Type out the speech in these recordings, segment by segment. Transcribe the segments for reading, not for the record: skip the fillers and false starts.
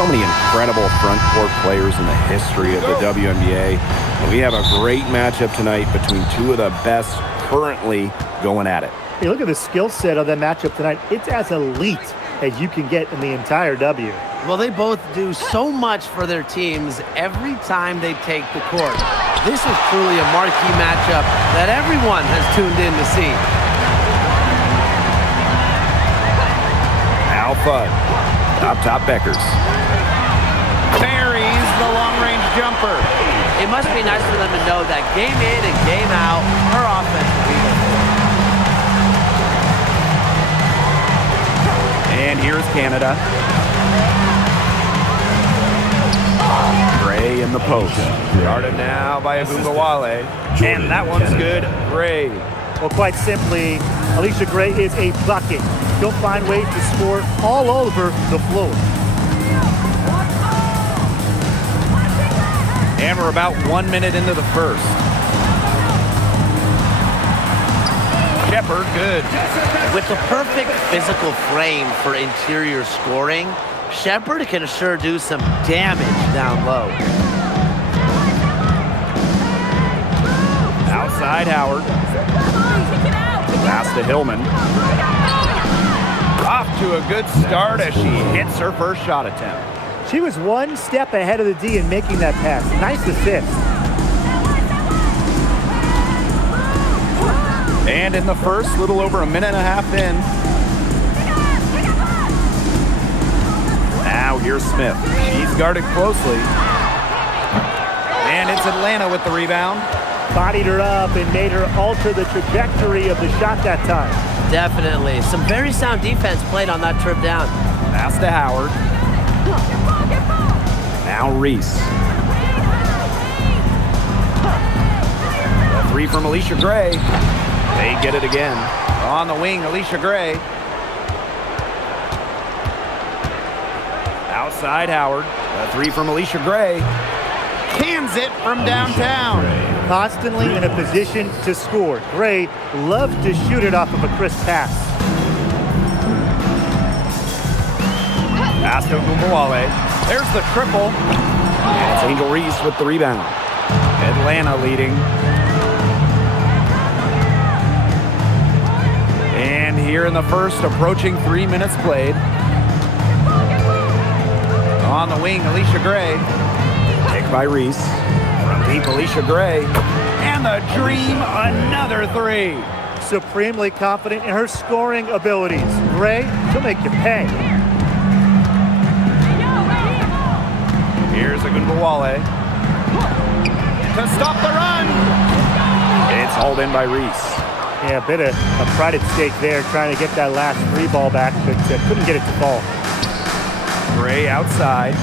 so many incredible front court players in the history of the WNBA. And we have a great matchup tonight between two of the best currently going at it. Hey, look at the skill set of that matchup tonight. It's as elite as you can get in the entire W. Well, they both do so much for their teams every time they take the court. This is truly a marquee matchup that everyone has tuned in to see. Now Fudd, top Beckers. Buries the long-range jumper. It must be nice for them to know that game in and game out, her offense will be there. And here's Canada. Gray in the post. Guarded now by Agumbawale. And that one's good. Gray. Well, quite simply, Alicia Gray is a bucket. She'll find ways to score all over the floor. And we're about 1 minute into the first. Shepard, good. With the perfect physical frame for interior scoring, Shepard can sure do some damage down low. Outside Howard. Pass to Hillman. Off to a good start as she hits her first shot attempt. She was one step ahead of the D in making that pass. Nice assist. And in the first, little over a minute and a half in. Now here's Smith. She's guarded closely. And it's Atlanta with the rebound. Bodied her up and made her alter the trajectory of the shot that time. Definitely. Some very sound defense played on that trip down. Pass to Howard. Now Reese. The three from Alicia Gray. They get it again. On the wing, Alicia Gray. Outside Howard. The three from Alicia Gray. Cans it from downtown. Constantly in a position to score. Gray loves to shoot it off of a crisp pass. Pass to Agumbawale. There's the triple. And it's Angel Reese with the rebound. Atlanta leading. And here in the first, approaching 3 minutes played. On the wing, Alicia Gray. Picked by Reese. From deep, Alicia Gray. And the dream, another three. Supremely confident in her scoring abilities. Gray, she'll make you pay. Here's Agumbawale. To stop the run. It's hauled in by Reese. Yeah, a bit of a pride at stake there, trying to get that last free ball back, but couldn't get it to fall. Gray outside.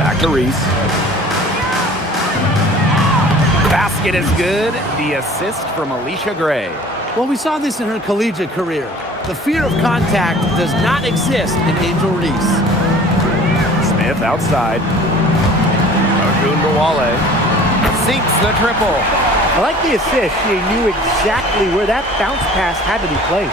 Back to Reese. Basket is good. The assist from Alicia Gray. Well, we saw this in her collegiate career. The fear of contact does not exist in Angel Reese. Smith outside. Agumbawale sinks the triple. I like the assist. She knew exactly where that bounce pass had to be placed.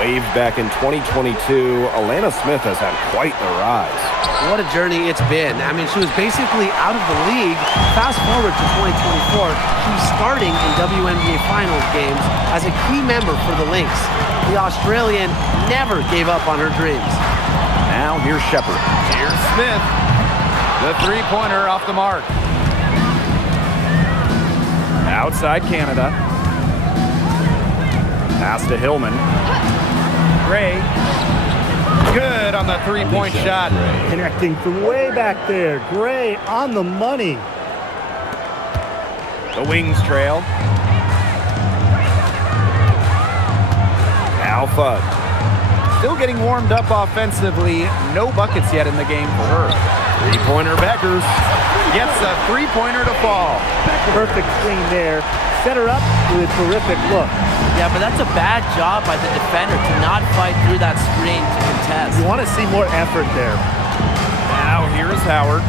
Waved back in 2022, Atlanta Smith has had quite the rise. What a journey it's been. I mean, she was basically out of the league. Fast forward to 2024, she's starting in WNBA Finals games as a key member for the Lynx. The Australian never gave up on her dreams. Now here's Shepard. Here's Smith. The three-pointer off the mark. Outside Canada. Pass to Hillman. Gray. Good on the three-point shot. Connecting from way back there. Gray on the money. The wings trail. Now Fudd. Still getting warmed up offensively. No buckets yet in the game for her. Three-pointer Beckers. Gets a three-pointer to fall. Perfect screen there. Set her up with a terrific look. Yeah, but that's a bad job by the defender to not fight through that screen to contest. You want to see more effort there. Now here's Howard.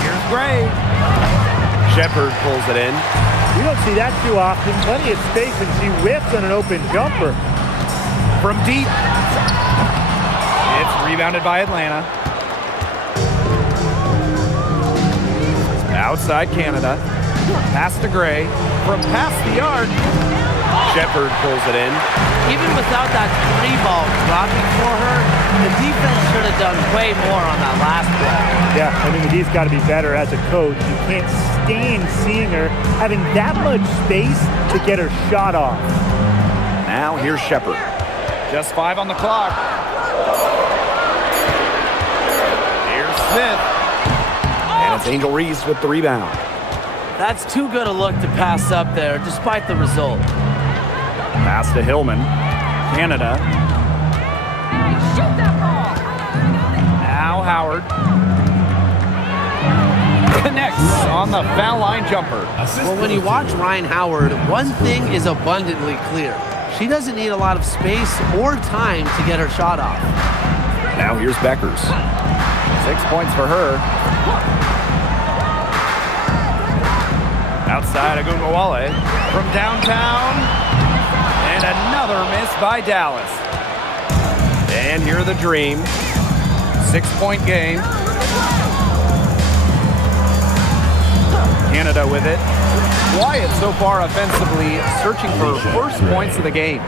Here's Gray. Shepard pulls it in. We don't see that too often. Plenty of space, and she whiffs on an open jumper. from deep. It's rebounded by Atlanta. Outside Canada. Pass to Gray. From past the arc. Shepard pulls it in. Even without that 3 ball dropping for her, the defense should have done way more on that last play. Yeah, I mean, he's got to be better as a coach. You can't stand seeing her having that much space to get her shot off. Now here's Shepard. Just 5 on the clock. Here's Smith. And it's Angel Reese with the rebound. That's too good a look to pass up there, despite the result. Pass to Hillman. Canada. Shoot that ball. Now Howard. Connects on the foul line jumper. Well, when you watch Ryan Howard, one thing is abundantly clear. She doesn't need a lot of space or time to get her shot off. Now here's Beckers. 6 points for her. Outside Agunmawale from downtown. And another miss by Dallas. And here are the Dream. 6-point game. Canada with it. Quiet so far offensively, searching for first points of the game.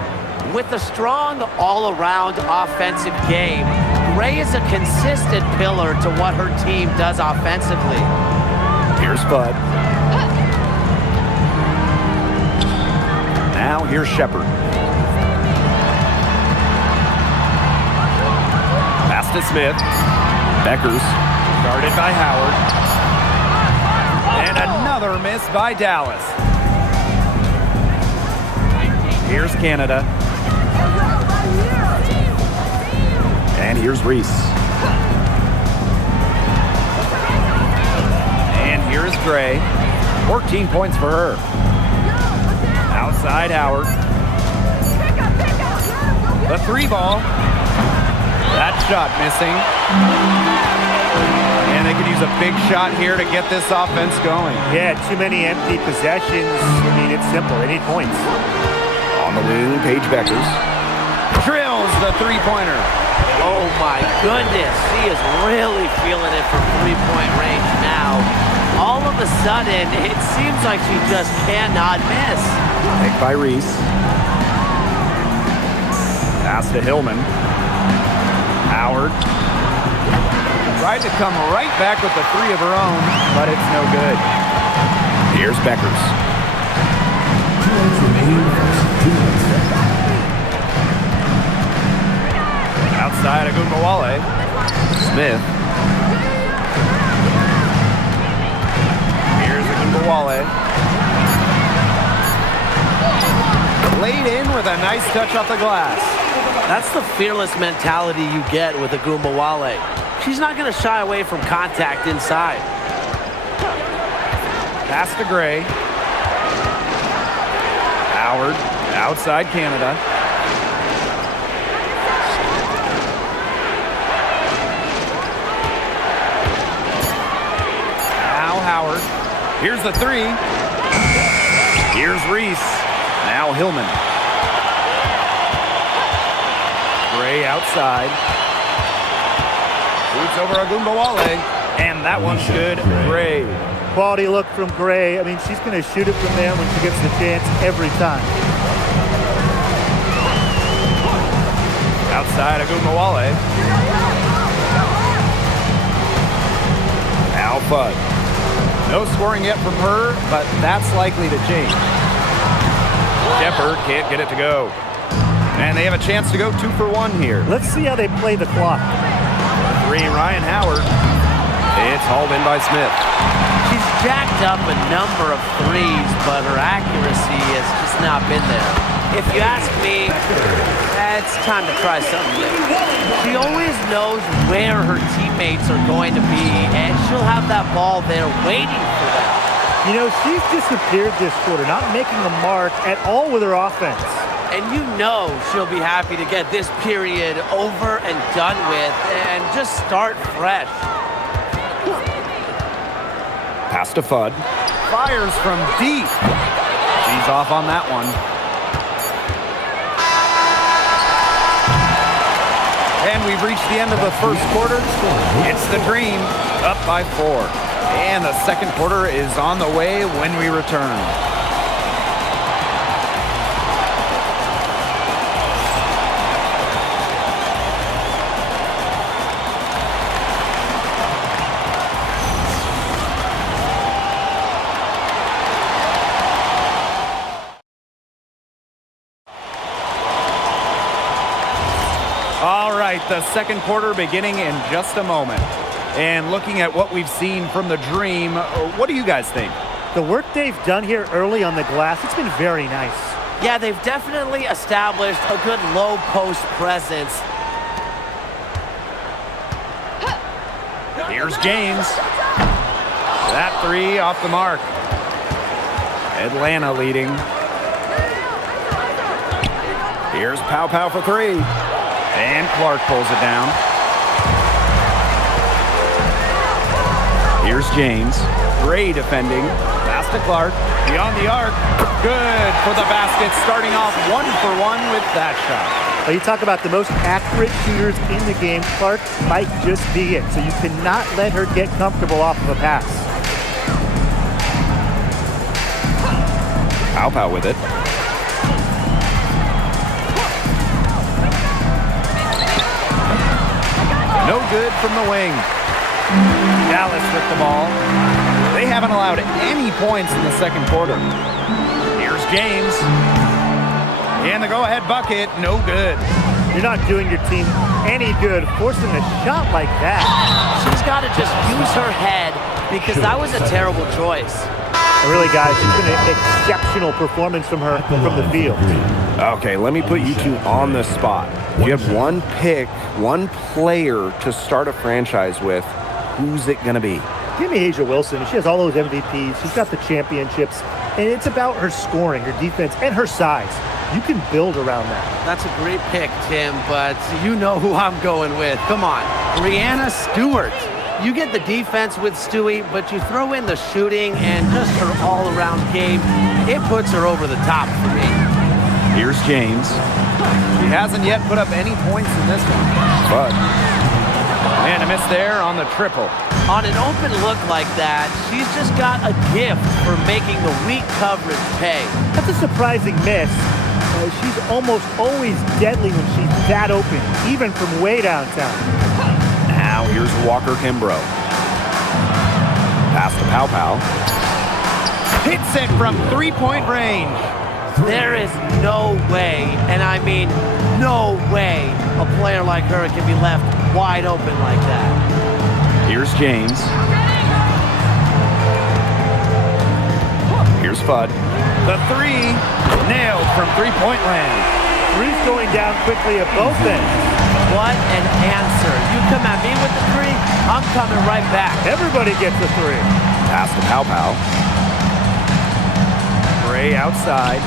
With a strong all-around offensive game, Gray is a consistent pillar to what her team does offensively. Here's Bud. Now here's Shepard. Pass to Smith. Beckers. Guarded by Howard. And another miss by Dallas. Here's Canada. And here's Reese. And here's Gray. 14 points for her. Outside Howard. The 3 ball. That shot missing. And they could use a big shot here to get this offense going. Yeah, too many empty possessions. I mean, it's simple. They need points. On the wing, Paige Beckers. Drills the 3-pointer. Oh my goodness, she is really feeling it from 3-point range now. All of a sudden, it seems like she just cannot miss. Picked by Reese. Pass to Hillman. Howard. Tried to come right back with the 3 of her own, but it's no good. Here's Beckers. Outside Agunmawale. Smith. Here's Agunmawale. Laid in with a nice touch off the glass. That's the fearless mentality you get with Agunmawale. She's not going to shy away from contact inside. Pass to Gray. Howard, outside Canada. Now Howard. Here's the 3. Here's Reese. Now Hillman. Gray outside. Boots over Agunmawale. And that one's good. Gray. Quality look from Gray. I mean, she's going to shoot it from there when she gets the chance every time. Outside Agunmawale. Now Fudd. No scoring yet from her, but that's likely to change. Shepard can't get it to go. And they have a chance to go 2 for 1 here. Let's see how they play the clock. 3, Ryan Howard. It's hauled in by Smith. She's jacked up a number of 3s, but her accuracy has just not been there. If you ask me, it's time to try something new. She always knows where her teammates are going to be, and she'll have that ball there waiting for them. You know, she's disappeared this quarter, not making a mark at all with her offense. And you know she'll be happy to get this period over and done with and just start fresh. Pass to Fudd. Fires from deep. She's off on that one. And we've reached the end of the first quarter. It's the Dream up by 4. And the second quarter is on the way when we return. All right, the second quarter beginning in just a moment. And looking at what we've seen from the Dream, what do you guys think? The work they've done here early on the glass, it's been very nice. Yeah, they've definitely established a good low post presence. Here's James. That 3 off the mark. Atlanta leading. Here's Pow Pow for 3. And Clark pulls it down. Here's James. Gray defending. Pass to Clark. Beyond the arc. Good for the basket. Starting off 1 for 1 with that shot. Well, you talk about the most accurate shooters in the game. Clark might just be it. So you cannot let her get comfortable off of a pass. Pow Pow with it. No good from the wing. Dallas with the ball. They haven't allowed any points in the second quarter. Here's James. And the go-ahead bucket, no good. You're not doing your team any good forcing a shot like that. She's got to just use her head because that was a terrible choice. Really, guys, it's been an exceptional performance from her from the field. Okay, let me put you two on the spot. If you have one pick, one player to start a franchise with, who's it going to be? Give me Asia Wilson. She has all those MVPs. She's got the championships. And it's about her scoring, her defense, and her size. You can build around that. That's a great pick, Tim, but you know who I'm going with. Come on, Brianna Stewart. You get the defense with Stewie, but you throw in the shooting and just her all-around game. It puts her over the top for me. Here's James. She hasn't yet put up any points in this one. But And a miss there on the triple. On an open look like that, she's just got a gift for making the weak coverage pay. That's a surprising miss. She's almost always deadly when she's that open, even from way downtown. Now here's Walker Kimbrough. Pass to Pow Pow. Hits it from three-point range. There is no way, and I mean no way, a player like her can be left wide open like that. Here's James. Here's Fudd. The three, nailed from three-point land. Three's going down quickly at both ends. What an answer. You come at me with the three, I'm coming right back. Everybody gets a three. Pass to Pow Pow. Gray outside.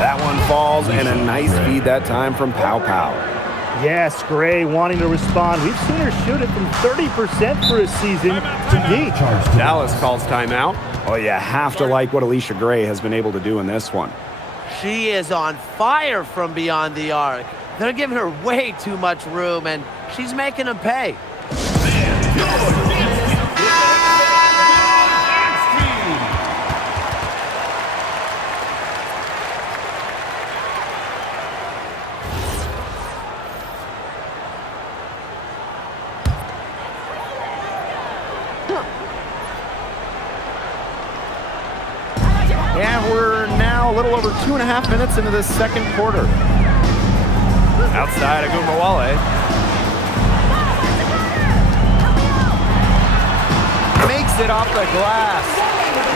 that one falls, and a nice feed that time from Pow Pow. Yes, Gray wanting to respond. We've seen her shoot it from 30% for a season to deep. Dallas calls timeout. Oh, you have to like what Alicia Gray has been able to do in this one. She is on fire from beyond the arc. They're giving her way too much room, and she's making them pay. And we're now a little over 2.5 minutes into this second quarter. Outside Agumbawale. Makes it off the glass.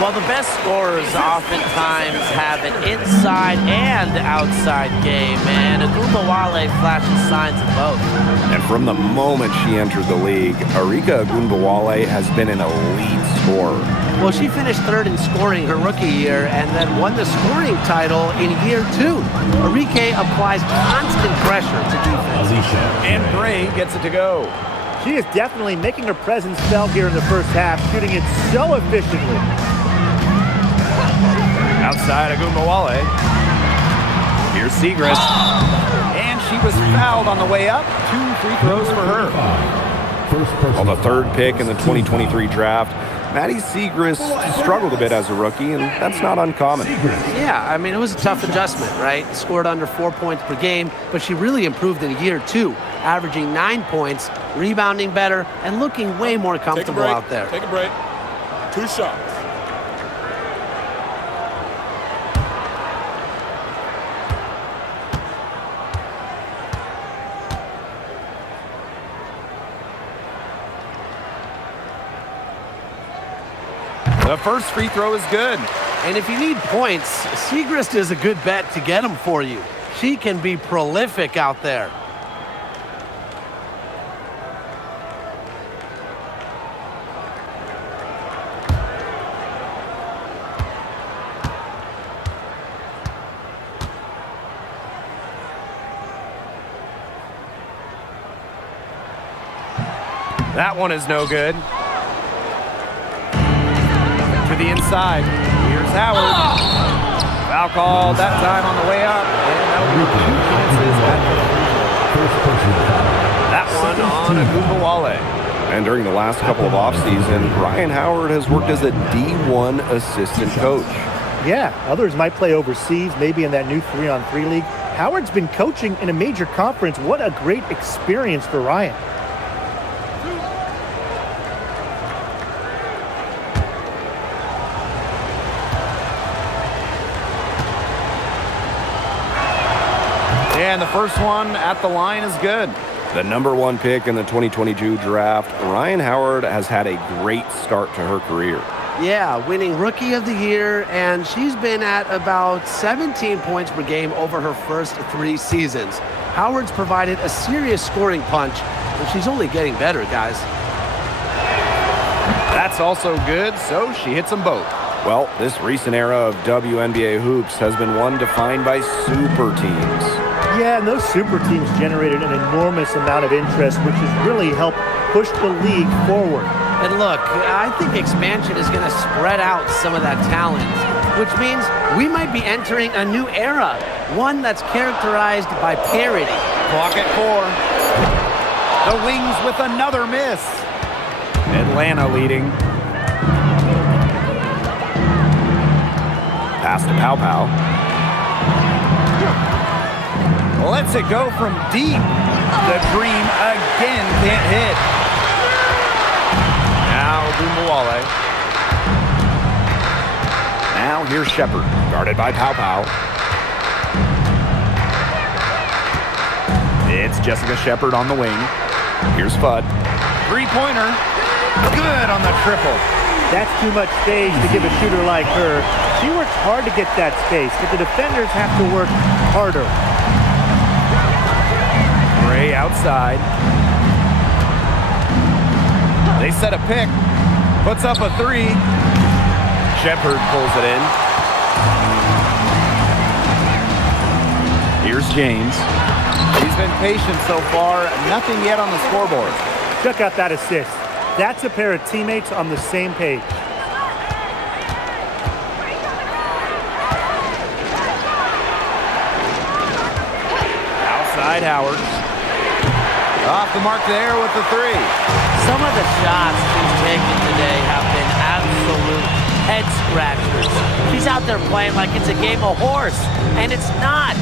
Well, the best scorers oftentimes have an inside and outside game, and Agumbawale flashes signs of both. And from the moment she entered the league, Arika Agumbawale has been an elite scorer. Well, she finished third in scoring her rookie year and then won the scoring title in year 2. Arike applies constant pressure to defense. And Gray gets it to go. She is definitely making her presence felt here in the first half, shooting it so efficiently. Outside Agumbawale. Here's Segrist. And she was fouled on the way up. 2 free throws for her. Well, the third pick in the 2023 draft, Maddie Siegrist struggled a bit as a rookie, and that's not uncommon. Yeah, I mean, it was a tough adjustment, right? Scored under 4 points per game, but she really improved in year 2, averaging 9 points, rebounding better, and looking way more comfortable out there. Take a break. 2 shots. The first free throw is good. And if you need points, Siegrist is a good bet to get them for you. She can be prolific out there. That one is no good. To the inside. Here's Howard. Foul called that time on the way up. And that'll be 2 chances at the free throw. That one on Agumbawale. And during the last couple of offseason, Ryan Howard has worked as a D1 assistant coach. Yeah, others might play overseas, maybe in that new 3-on-3 league. Howard's been coaching in a major conference. What a great experience for Ryan. And the first one at the line is good. The number 1 pick in the 2022 draft, Ryan Howard has had a great start to her career. Yeah, winning Rookie of the Year, and she's been at about 17 points per game over her first 3 seasons. Howard's provided a serious scoring punch, and she's only getting better, guys. That's also good, so she hits them both. Well, this recent era of WNBA hoops has been one defined by super teams. Yeah, and those super teams generated an enormous amount of interest, which has really helped push the league forward. And look, I think expansion is going to spread out some of that talent, which means we might be entering a new era, one that's characterized by parity. Clock at 4. The Wings with another miss. Atlanta leading. Pass to Pow Pow. Lets it go from deep. The Dream again can't hit. Now Agumbawale. Now here's Shepard, guarded by Pow Pow. It's Jessica Shepard on the wing. Here's Fudd. 3-pointer. Good on the triple. That's too much space to give a shooter like her. She works hard to get that space, but the defenders have to work harder. Gray outside. They set a pick. Puts up a 3. Shepard pulls it in. Here's James. He's been patient so far. Nothing yet on the scoreboard. Check out that assist. That's a pair of teammates on the same page. Outside Howard. Off the mark there with the 3. Some of the shots she's taken today have been absolute head scratchers. She's out there playing like it's a game of horse, and it's not.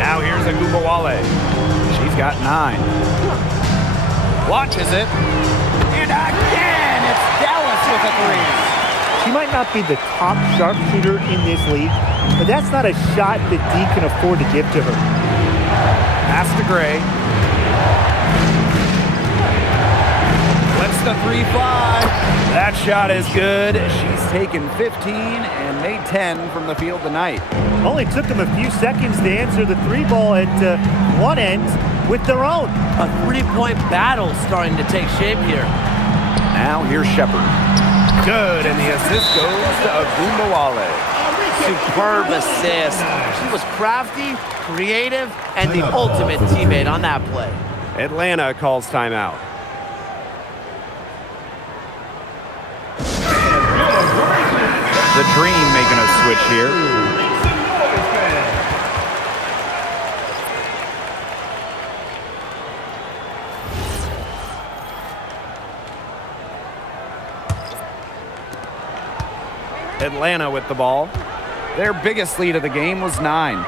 Now here's Agumbawale. She's got 9. Watches it. And again, it's Dallas with a 3. She might not be the top sharpshooter in this league, but that's not a shot that D can afford to give to her. Pass to Gray. Lets the 3 fly. That shot is good. She's taken 15 and made 10 from the field tonight. Only took them a few seconds to answer the 3 ball at one end with their own. A 3-point battle starting to take shape here. Now here's Shepard. Good, and the assist goes to Agumbawale. Superb assist. She was crafty, creative, and the ultimate teammate on that play. Atlanta calls timeout. The Dream making a switch here. Atlanta with the ball. Their biggest lead of the game was 9.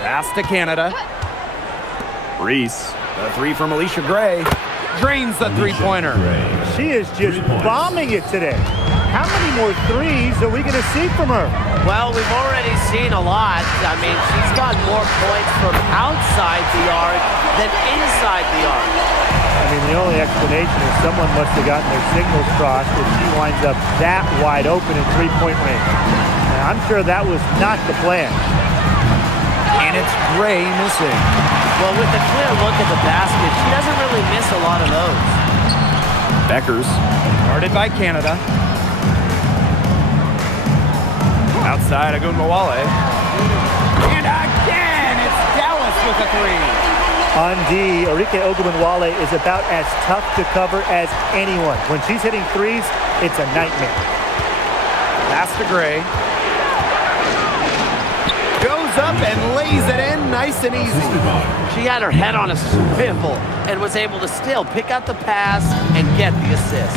Pass to Canada. Reese. The 3 from Alicia Gray. Drains the three-pointer. She is just bombing it today. How many more threes are we going to see from her? Well, we've already seen a lot. I mean, she's got more points from outside the arc than inside the arc. I mean, the only explanation is someone must have gotten their signals crossed if she winds up that wide open in three-point range. Now, I'm sure that was not the plan. And it's Gray missing. Well, with a clear look at the basket, she doesn't really miss a lot of those. Beckers. Guarded by Canada. Outside, Agunmawale. And again, it's Dallas with a 3. On D, Arike Ogunbowale is about as tough to cover as anyone. When she's hitting threes, it's a nightmare. Pass to Gray. Goes up and lays it in nice and easy. She had her head on a swivel and was able to still pick out the pass and get the assist.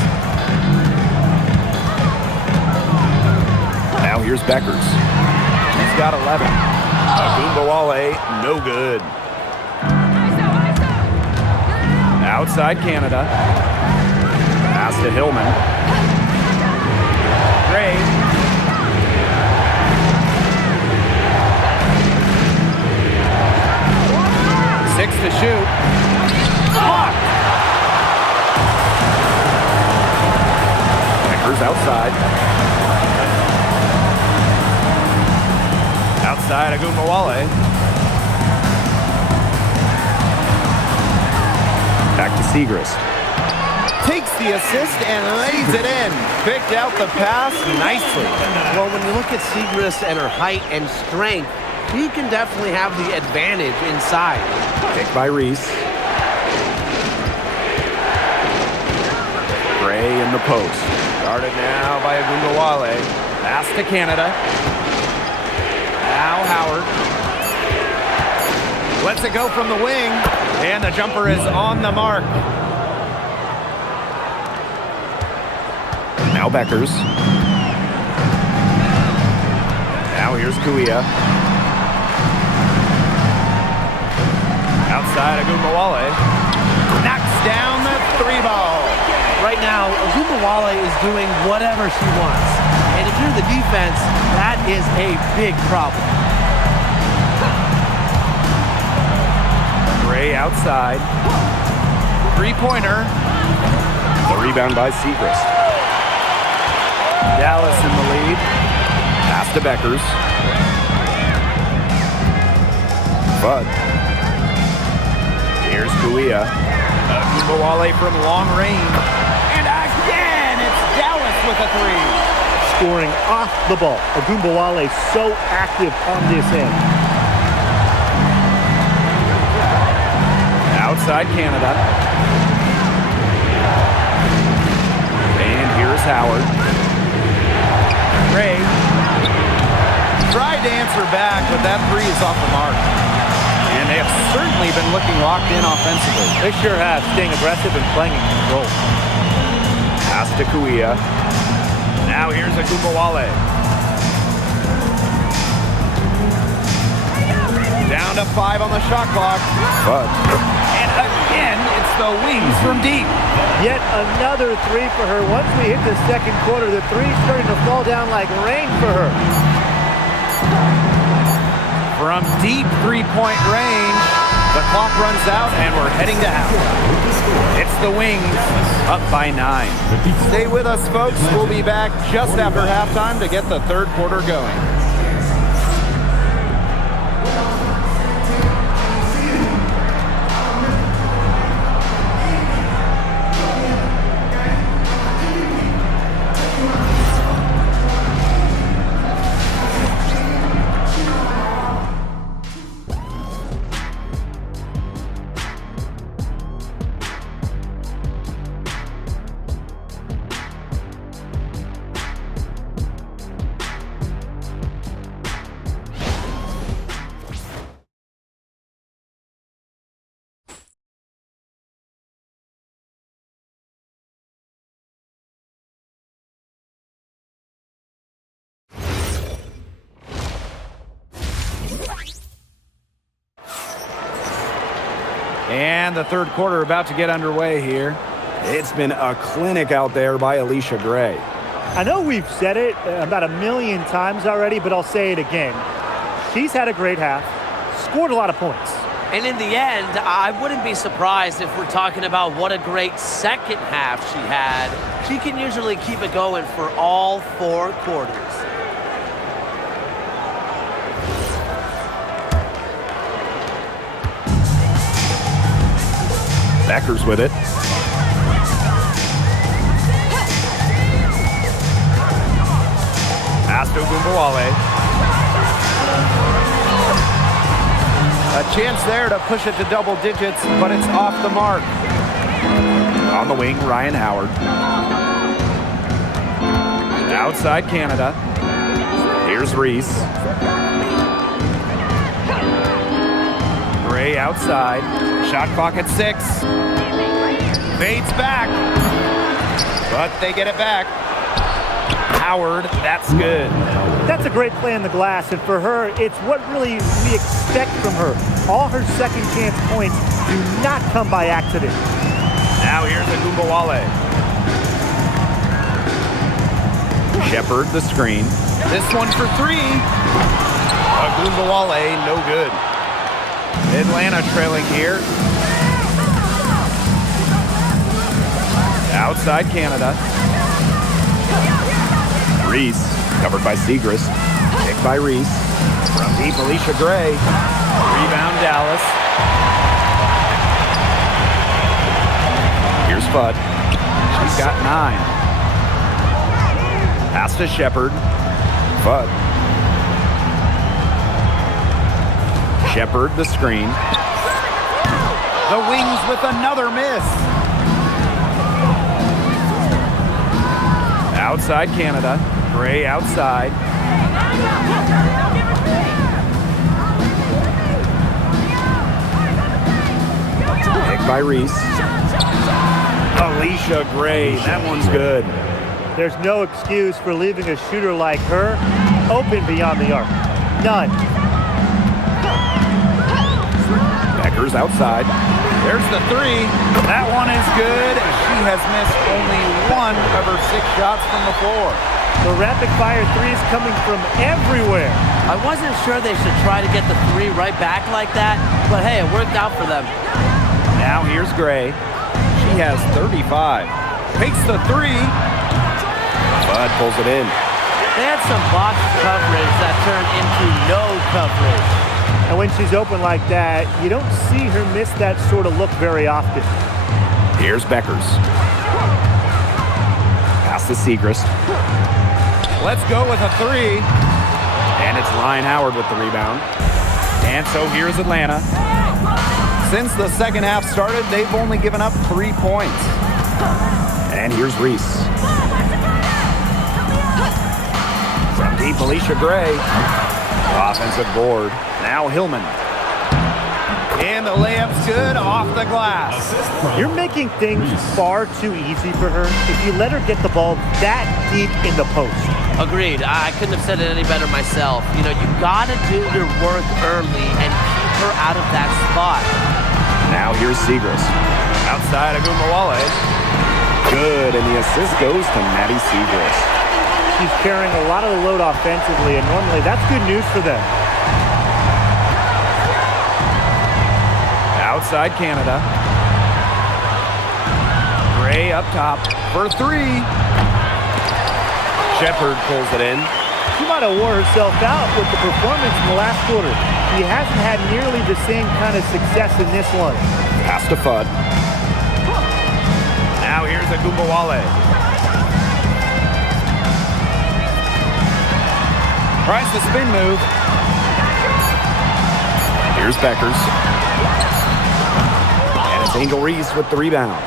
Now here's Beckers. He's got 11. Agunbowale, no good. Outside Canada. Pass to Hillman. Gray. 6 to shoot. Blocked. Beckers outside. Outside Agunmawale. Back to Segrist. Takes the assist and lays it in. Picked out the pass nicely. Well, when you look at Segrist and her height and strength, she can definitely have the advantage inside. Picked by Reese. Gray in the post. Guarded now by Agunmawale. Pass to Canada. Now Howard. Lets it go from the wing. And the jumper is on the mark. Now Beckers. Now here's Kuia. Outside Agunmawale. Knocks down the 3 ball. Right now, Agunmawale is doing whatever she wants. And if you're the defense, that is a big problem. Gray outside. 3-pointer. The rebound by Segrist. Dallas in the lead. Pass to Beckers. Bud. Here's Kuia. Agunmawale from long range. And again, it's Dallas with a 3. Scoring off the ball. Ogunbowale so active on this end. Outside Canada. And here's Howard. Gray. Tried to answer back, but that 3 is off the mark. And they have certainly been looking locked in offensively. They sure have, staying aggressive and playing in control. Pass to Kuia. Now here's Agunmawale. Down to 5 on the shot clock. Bud. And again, it's the wings from deep. Yet another 3 for her. Once we hit the second quarter, the 3's starting to fall down like rain for her. From deep 3-point range, the clock runs out and we're heading to halftime. It's the Wings up by 9. Stay with us, folks. We'll be back just after halftime to get the third quarter going. And the third quarter about to get underway here. It's been a clinic out there by Alicia Gray. I know we've said it about 1,000,000 times already, but I'll say it again. She's had a great half, scored a lot of points. And in the end, I wouldn't be surprised if we're talking about what a great second half she had. She can usually keep it going for all 4 quarters. Becker's with it. Pass to Gumbawale. A chance there to push it to double digits, but it's off the mark. On the wing, Ryan Howard. Outside Canada. Here's Reese. Gray outside. Shot clock at 6. Fades back. But they get it back. Howard, that's good. That's a great play on the glass, and for her, it's what really we expect from her. All her second chance points do not come by accident. Now here's Agumbawale. Shepard, the screen. This one for 3. Agumbawale, no good. Atlanta trailing here. Outside Canada. Reese, covered by Segrist. Picked by Reese. From deep, Alicia Gray. Rebound, Dallas. Here's Fudd. She's got 9. Pass to Shepard. Fudd. Shepard, the screen. The wings with another miss. Outside Canada. Gray outside. Picked by Reese. Alicia Gray. That one's good. There's no excuse for leaving a shooter like her open beyond the arc. None. Becker's outside. There's the 3. That one is good. She has missed only 1 of her 6 shots from the floor. The rapid-fire 3 is coming from everywhere. I wasn't sure they should try to get the 3 right back like that, but hey, it worked out for them. Now here's Gray. She has 35. Takes the 3. Fudd pulls it in. They had some box coverage that turned into no coverage. And when she's open like that, you don't see her miss that sort of look very often. Here's Becker's. Pass to Segrist. Let's go with a 3. And it's Ryan Howard with the rebound. And so here's Atlanta. Since the second half started, they've only given up 3 points. And here's Reese. From deep, Alicia Gray. Offensive board. Now Hillman. And the layup's good off the glass. You're making things far too easy for her if you let her get the ball that deep in the post. Agreed. I couldn't have said it any better myself. You know, you gotta do your work early and keep her out of that spot. Now here's Segrist. Outside Agumbawale. Good, and the assist goes to Maddie Segrist. She's carrying a lot of the load offensively, and normally that's good news for them. Outside Canada. Gray up top for 3. Shepard pulls it in. She might have wore herself out with the performance in the last quarter. She hasn't had nearly the same kind of success in this one. Pass to Fudd. Now here's Agumbawale. Tries the spin move. Here's Becker's. And it's Angel Reese with the rebound.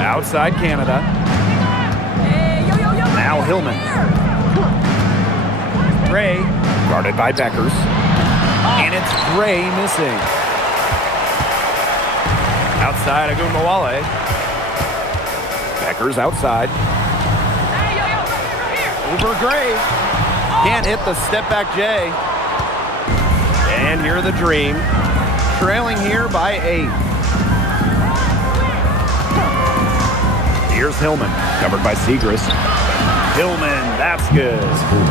Outside Canada. Now Hillman. Gray. Guarded by Becker's. And it's Gray missing. Outside Agumbawale. Becker's outside. Over Gray. Can't hit the step back J. And here the Dream, trailing here by 8. Here's Hillman, covered by Segrist. Hillman, that's good.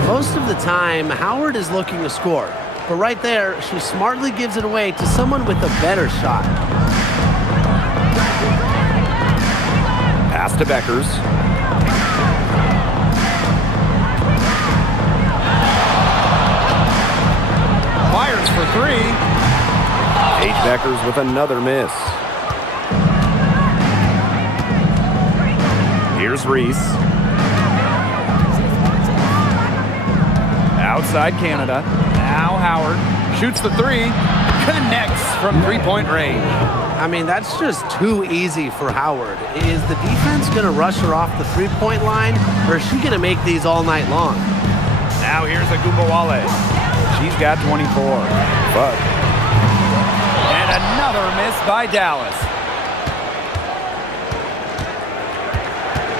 Most of the time, Howard is looking to score. But right there, she smartly gives it away to someone with a better shot. Pass to Beckers. Fires for 3. Paige Beckers with another miss. Here's Reese. Outside Canada. Now Howard shoots the 3. Connects from three-point range. I mean, that's just too easy for Howard. Is the defense going to rush her off the three-point line, or is she going to make these all night long? Now here's Agumbawale. She's got 24. But And another miss by Dallas.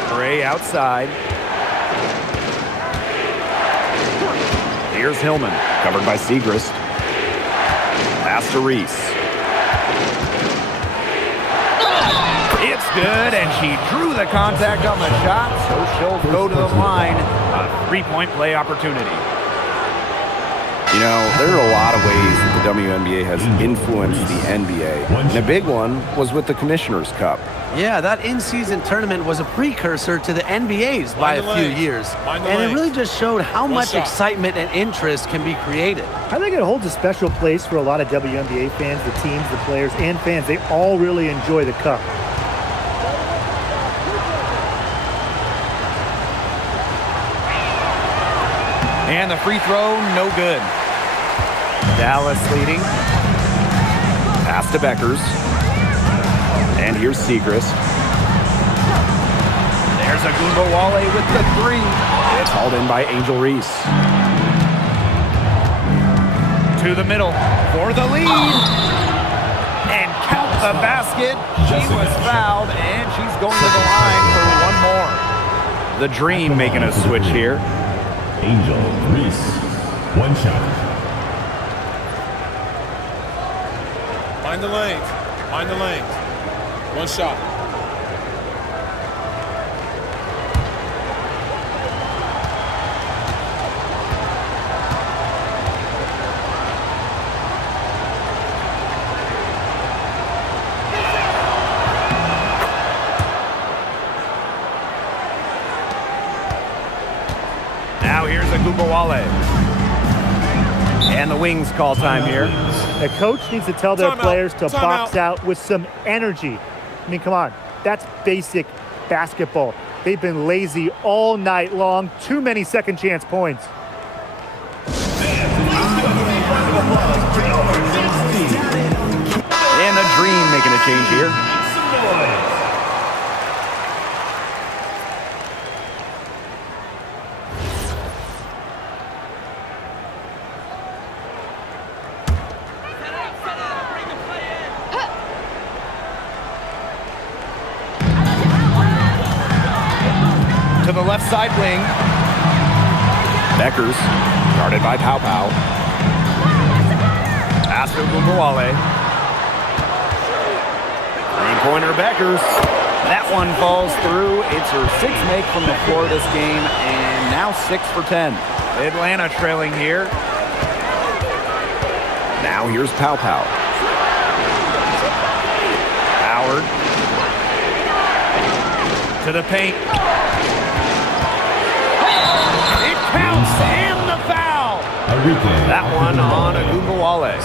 Gray outside. Here's Hillman, covered by Segrist. Pass to Reese. It's good, and she drew the contact on the shot, so she'll go to the line. A three-point play opportunity. you know, there are a lot of ways that the WNBA has influenced the NBA. And a big one was with the Commissioner's Cup. Yeah, that in-season tournament was a precursor to the NBA's by a few years. And it really just showed how much excitement and interest can be created. I think it holds a special place for a lot of WNBA fans, the teams, the players, and fans. They all really enjoy the cup. And the free throw, no good. Dallas leading. Pass to Beckers. And here's Segrist. There's Agumbawale with the three. It's hauled in by Angel Reese. To the middle for the lead. And count the basket. She was fouled, and she's going to the line for one more. The Dream making a switch here. Angel Reese, one shot. Mind the lanes. Mind the lanes. One shot. Now here's Agumbawale. And the Wings call time here. The coach needs to tell their Timeout. players to Timeout. box out with some energy. I mean, come on. That's basic basketball. They've been lazy all night long. Too many second chance points. And the Dream making a change here. To the left side wing. Beckers, guarded by Pow Pow. Pass to Agumbawale. Three-pointer Beckers. That one falls through. It's her sixth make from the floor this game, and now 6 for 10. Atlanta trailing here. Now here's Pow Pow. Howard. To the paint. It counts, and the foul. That one on Agumbawale.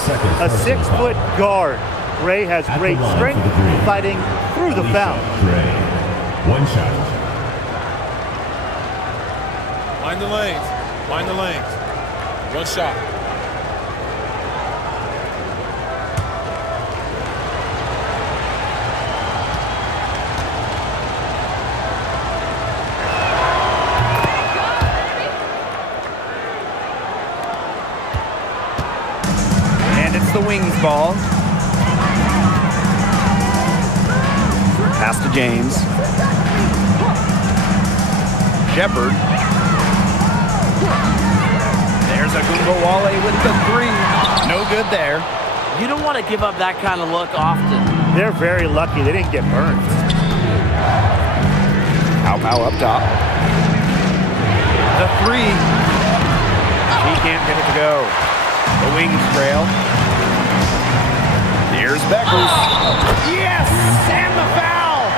A 6-foot guard. Gray has great strength fighting through the foul. Gray, one shot. Mind the lanes. Mind the lanes. One shot. And it's the Wings ball. Pass to James. Shepard. There's Agumbawale with the three. No good there. You don't want to give up that kind of look often. They're very lucky they didn't get burned. Pow up top. The three. He can't get it to go. The Wings trail. Here's Beckers. Yes! And the foul!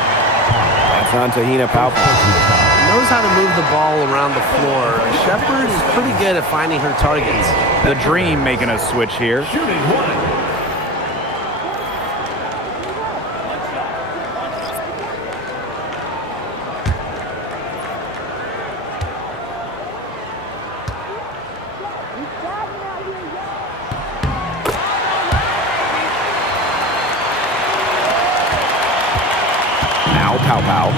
That's on Tahina Pow. Knows how to move the ball around the floor. Shepard is pretty good at finding her targets. The Dream making a switch here. Shooting 1. Now Pow.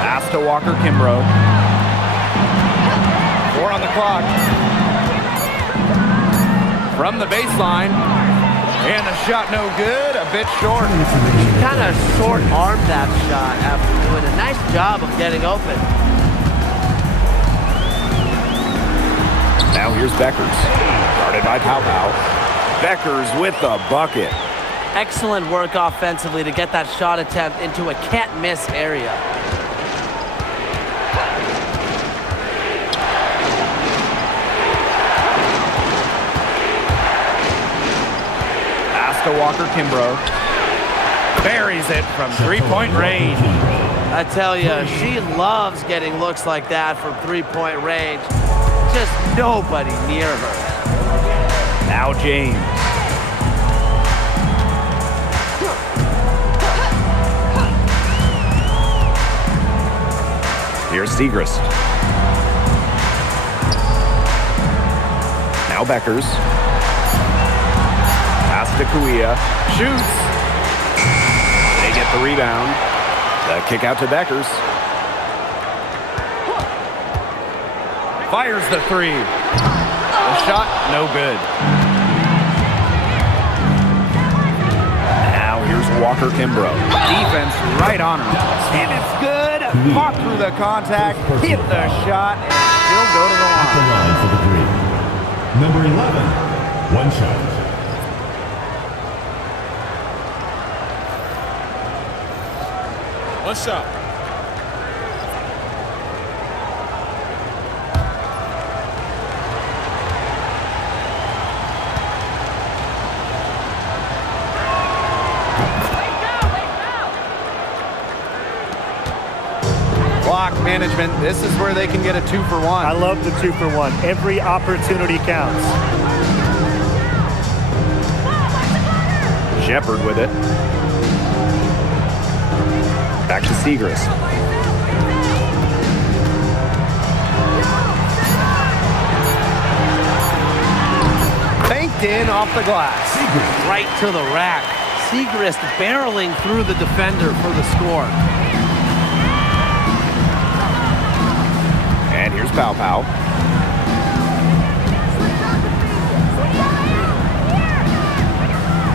Pass to Walker Kimbrough. 4 on the clock. From the baseline. And the shot no good, a bit short. She kind of short-armed that shot after doing a nice job of getting open. Now here's Beckers. Guarded by Pow. Beckers with the bucket. Excellent work offensively to get that shot attempt into a can't-miss area. Pass to Walker Kimbrough. Buries it from three-point range. I tell you, she loves getting looks like that from three-point range. Just nobody near her. Now James. Here's Segrist. Now Beckers. Pass to Kuia. Shoots. They get the rebound. The kick out to Beckers. Fires the three. The shot, no good. Now here's Walker Kimbrough. Defense right on her. And it's good. Fought through the contact, hit the shot, and still go to the At the line. line for the Green. Number 11. 1 shot. One shot. Clock management. This is where they can get a 2-for-1. I love the 2-for-1. Every opportunity counts. Shepard with it. Back to Segrist. Banked in off the glass. Right to the rack. Segrist barreling through the defender for the score. And here's Pow.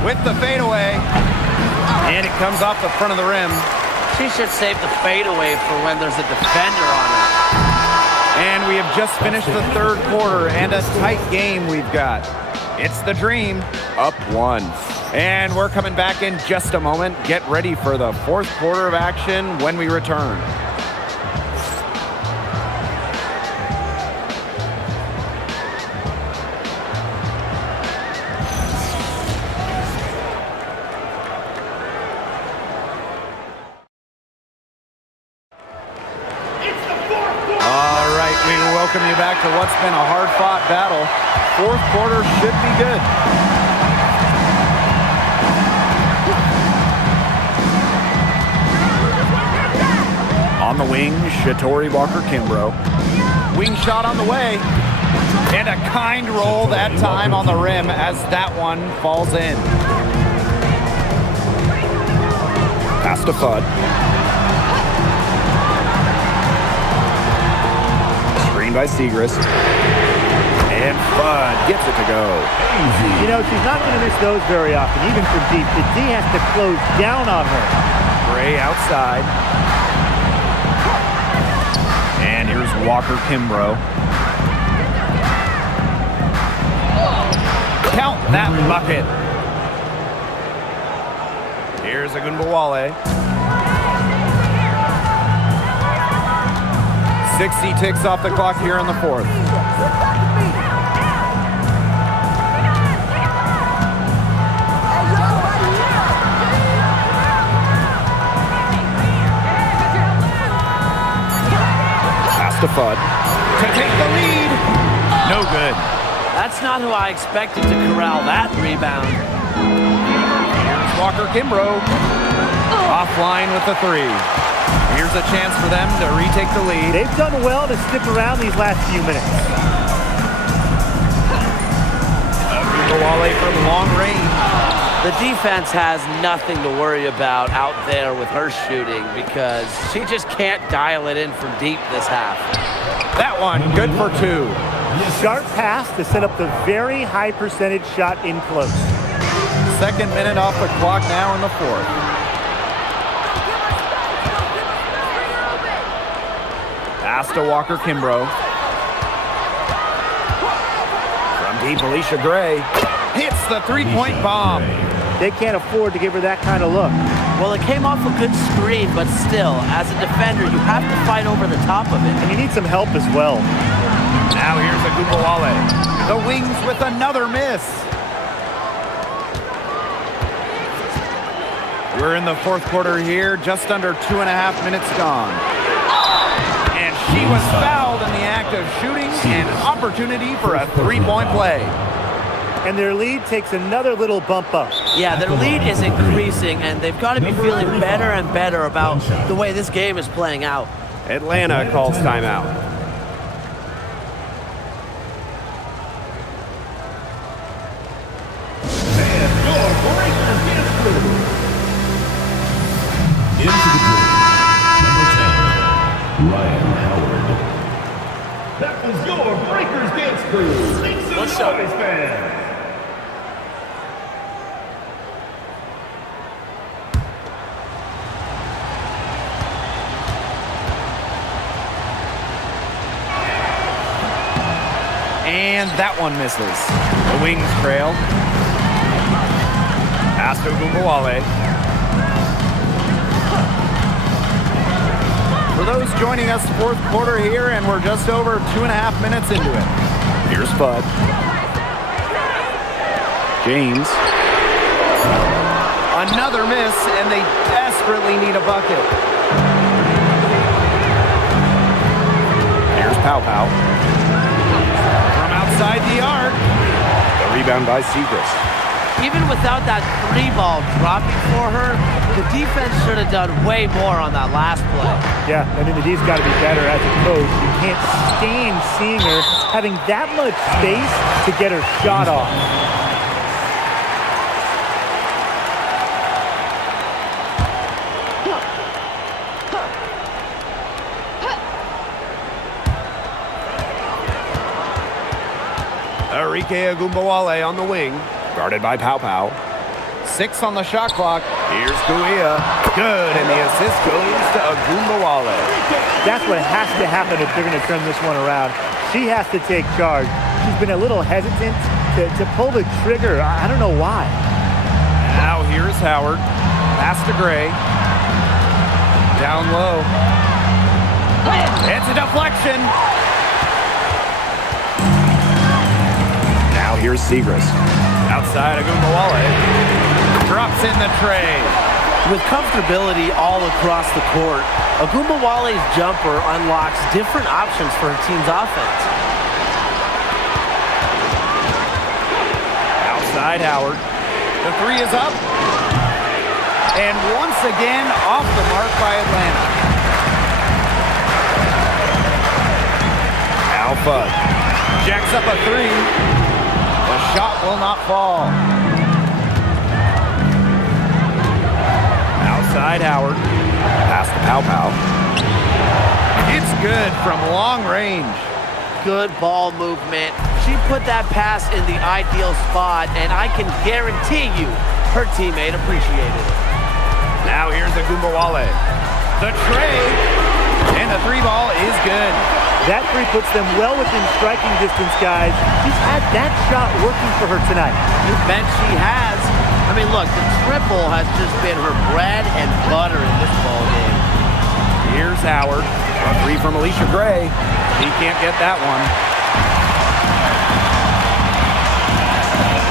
With the fadeaway. And it comes off the front of the rim. She should save the fadeaway for when there's a defender on her. And we have just finished the third quarter and a tight game we've got. It's the Dream. Up 1. And we're coming back in just a moment. Get ready for the fourth quarter of action when we return. All right, we welcome you back to what's been a hard-fought battle. Fourth quarter should be good. On the wing, Shatori Walker Kimbrough. Wing shot on the way. And a kind roll that time on the rim as that one falls in. Pass to Fudd. Screen by Segrist. And Fudd gets it to go. You know, she's not going to miss those very often, even from deep. The D has to close down on her. Gray outside. And here's Walker Kimbrough. Count that bucket. Here's Agunbowale. 60 ticks off the clock here in the fourth. Pass to Fudd to take the lead. No good. That's not who I expected to corral that rebound. Here's Walker Kimbrough. Offline with the three. Here's a chance for them to retake the lead. They've done well to stick around these last few minutes. Agunbowale from long range. The defense has nothing to worry about out there with her shooting because she just can't dial it in from deep this half. That one, good for two. Sharp pass to set up the very high percentage shot in close. Second minute off the clock now in the fourth. Pass to Walker Kimbrough. From deep, Alicia Gray hits the three-point bomb. They can't afford to give her that kind of look. Well, it came off a good screen, but still, as a defender, you have to fight over the top of it. And you need some help as well. Now here's Agunbowale. The Wings with another miss. We're in the fourth quarter here, just under 2.5 minutes gone. And she was fouled in the act of shooting, an opportunity for a three-point play. And their lead takes another little bump up. Yeah, their lead is increasing, and they've got to be feeling better and better about the way this game is playing out. Atlanta calls timeout. Into the green, number 10, Ryan Howard. That was your Breakers Dance Crew. Make some noise, fans. And that one misses. The Wings trail. Pass to Agunbowale. For those joining us, fourth quarter here, and we're just over 2.5 minutes into it. Here's Fudd. James. Another miss, and they desperately need a bucket. Here's Pow Pow. From outside the arc. The rebound by Segrist. Even without that three ball dropping for her, the defense should have done way more on that last play. Yeah, I mean, the D's got to be better as a coach. You can't stand seeing her having that much space to get her shot off. Arike Agunbowale on the wing. Guarded by Pow Pow. 6 on the shot clock. Here's Guia. Good, and the assist goes to Agunbowale. That's what has to happen if they're going to turn this one around. She has to take charge. She's been a little hesitant to pull the trigger. I don't know why. Now here's Howard. Pass to Gray. Down low. It's a deflection. Now here's Segrist. Outside Agunbowale. Drops in the tray. With comfortability all across the court, Agunbowale's jumper unlocks different options for her team's offense. Outside Howard. The three is up. And once again, off the mark by Atlanta. Now Fudd jacks up a three. The shot will not fall. Outside Howard. Pass to Pow Pow. It's good from long range. Good ball movement. She put that pass in the ideal spot, and I can guarantee you her teammate appreciated it. Now here's Agumbawale. The tray, and the three ball is good. That three puts them well within striking distance, guys. She's had that shot working for her tonight. You bet she has. I mean, look, the triple has just been her bread and butter in this ball game. Here's Howard. A three from Alicia Gray. He can't get that one.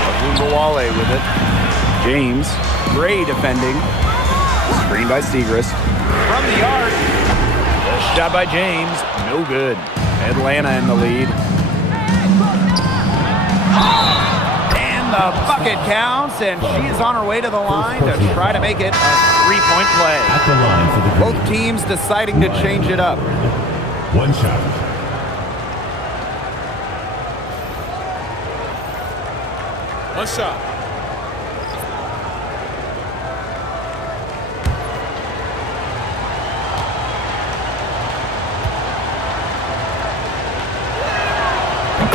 Agumbawale with it. James. Gray defending. Screen by Segrist. From the arc. The shot by James. No good. Atlanta in the lead. And the bucket counts, and she is on her way to the line to try to make it a three-point play. At the line for the Both teams deciding to change it up. one shot. One shot.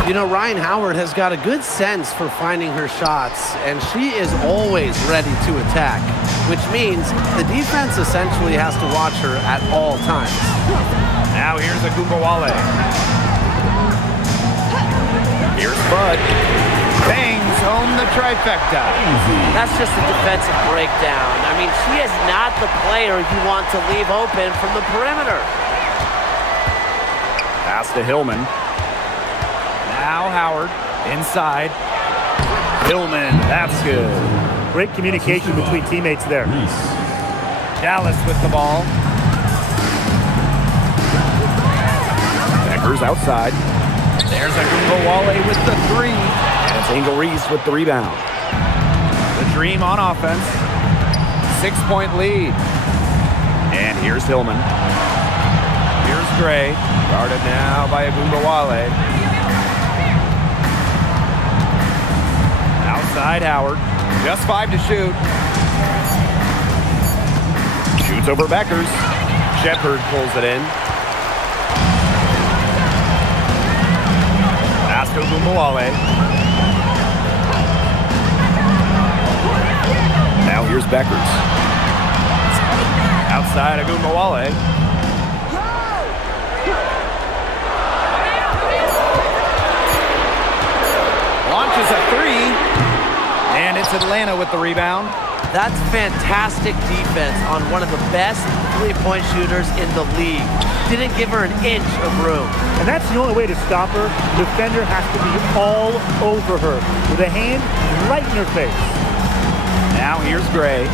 You know, Ryan Howard has got a good sense for finding her shots, and she is always ready to attack, which means the defense essentially has to watch her at all times. Now here's Agumbawale. Here's Bud. Bangs home the trifecta. That's just a defensive breakdown. I mean, she is not the player you want to leave open from the perimeter. Pass to Hillman. Now Howard inside. Hillman, that's good. Great communication between teammates there. Dallas with the ball. Becker's outside. There's Agumbawale with the three. And it's Angel Reese with the rebound. The Dream on offense. 6-point lead. And here's Hillman. Here's Gray. Guarded now by Agumbawale. Outside Howard. Just 5 to shoot. Shoots over Beckers. Shepard pulls it in. Pass to Agumbawale. Now here's Beckers. Outside Agumbawale. Launches a three. And it's Atlanta with the rebound. That's fantastic defense on one of the best three-point shooters in the league. Didn't give her an inch of room. And that's the only way to stop her. The defender has to be all over her with a hand right in her face. Now here's Gray.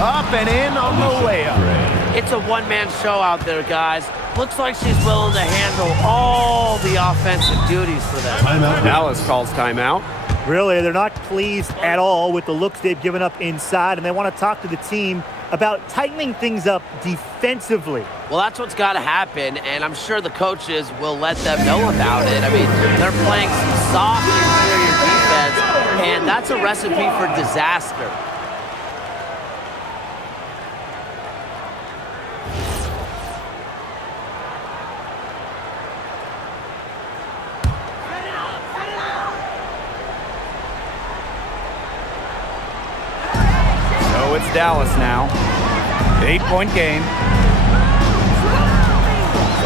Up and in on the layup. It's a one-man show out there, guys. Looks like she's willing to handle all the offensive duties for them. Timeout. Dallas calls timeout. Really, they're not pleased at all with the looks they've given up inside, and they want to talk to the team about tightening things up defensively. Well, that's what's got to happen, and I'm sure the coaches will let them know about it. I mean, they're playing some soft interior defense, and that's a recipe for disaster. It's Dallas now. 8-point game.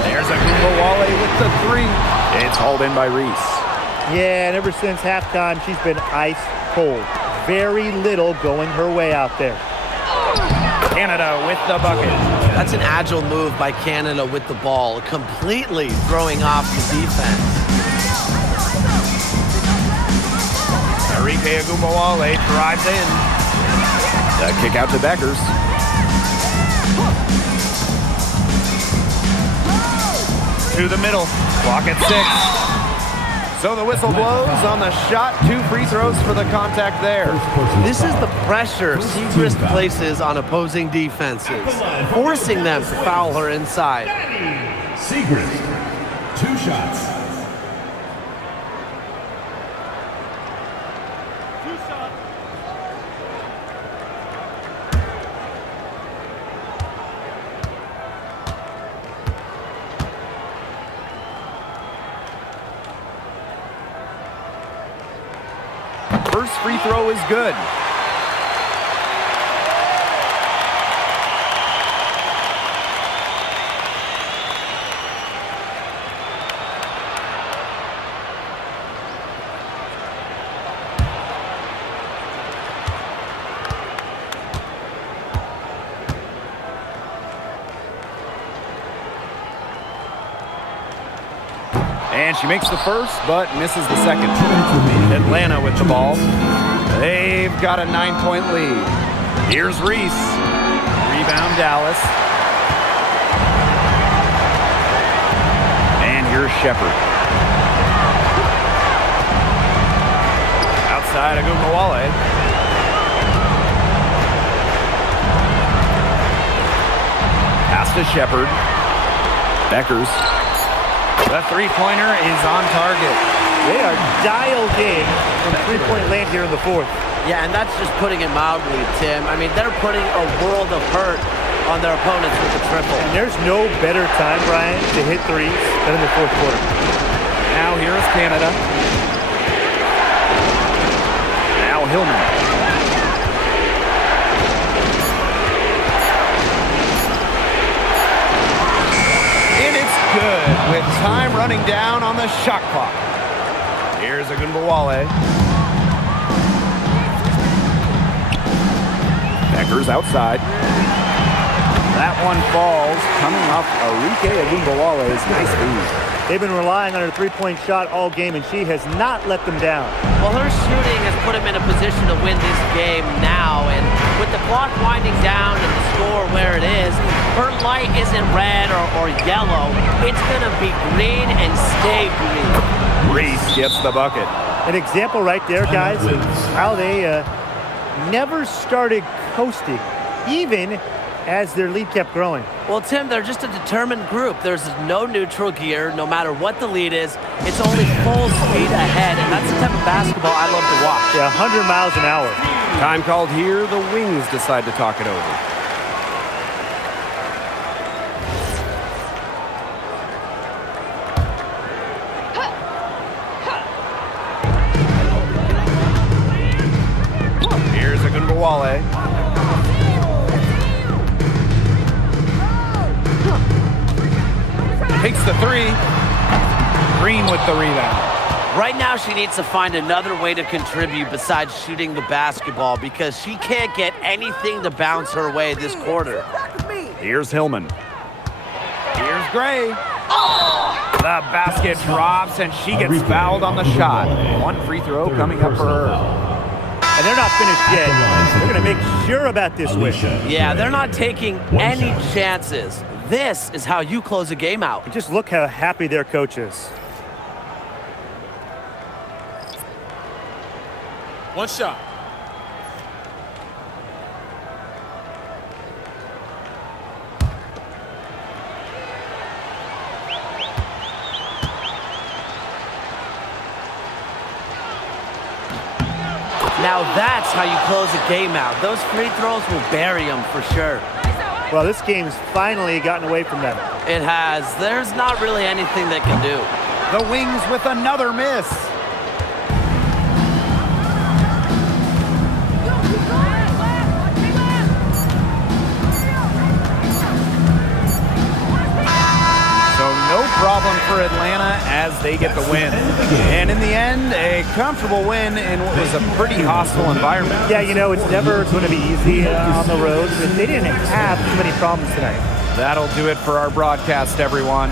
There's Agumbawale with the three. It's hauled in by Reese. Yeah, and ever since halftime, she's been ice cold. Very little going her way out there. Canada with the bucket. That's an agile move by Canada with the ball, completely throwing off the defense. Enrique Agumbawale drives in. The kick out to Beckers. To the middle. Clock at 6. So the whistle blows on the shot. 2 free throws for the contact there. This is the pressure Segrist places on opposing defenses, forcing them to foul her inside. Segrist, 2 shots. Next free throw is good. And she makes the first, but misses the second. Atlanta with the ball. They've got a 9-point lead. Here's Reese. Rebound, Dallas. And here's Shepard. Outside Agumbawale. Pass to Shepard. Beckers. The three-pointer is on target. They are dialed in from three-point land here in the fourth. Yeah, and that's just putting it mildly, Tim. I mean, they're putting a world of hurt on their opponents with the triple. And there's no better time, Brian, to hit threes than in the fourth quarter. Now here is Canada. Now Hillman. And it's good with time running down on the shot clock. Here's Agumbawale. Beckers outside. That one falls, coming off Arike Agumbawale's nice move. They've been relying on her three-point shot all game, and she has not let them down. Well, her shooting has put them in a position to win this game now, and with the clock winding down and the score where it is, her light isn't red or yellow. It's going to be green and stay green. Reese gets the bucket. An example right there, guys, of how they never started coasting, even as their lead kept growing. Well, Tim, they're just a determined group. There's no neutral gear, no matter what the lead is. It's only full speed ahead, and that's the type of basketball I love to watch. Yeah, 100 miles an hour. Time called here. The Wings decide to talk it over. Here's Agumbawale. Takes the three. Green with the rebound. Right now, she needs to find another way to contribute besides shooting the basketball because she can't get anything to bounce her way this quarter. Here's Hillman. Here's Gray. The basket drops, and she gets fouled on the shot. One free throw coming up for her. And they're not finished yet. They're going to make sure about this win. Yeah, they're not taking any chances. This is how you close a game out. Just look how happy their coach is. One shot. Now that's how you close a game out. Those free throws will bury them for sure. Well, this game's finally gotten away from them. It has. There's not really anything they can do. The Wings with another miss. So no problem for Atlanta as they get the win. And in the end, a comfortable win in what was a pretty hostile environment. Yeah, you know, it's never going to be easy on the road, but they didn't have too many problems tonight. That'll do it for our broadcast, everyone.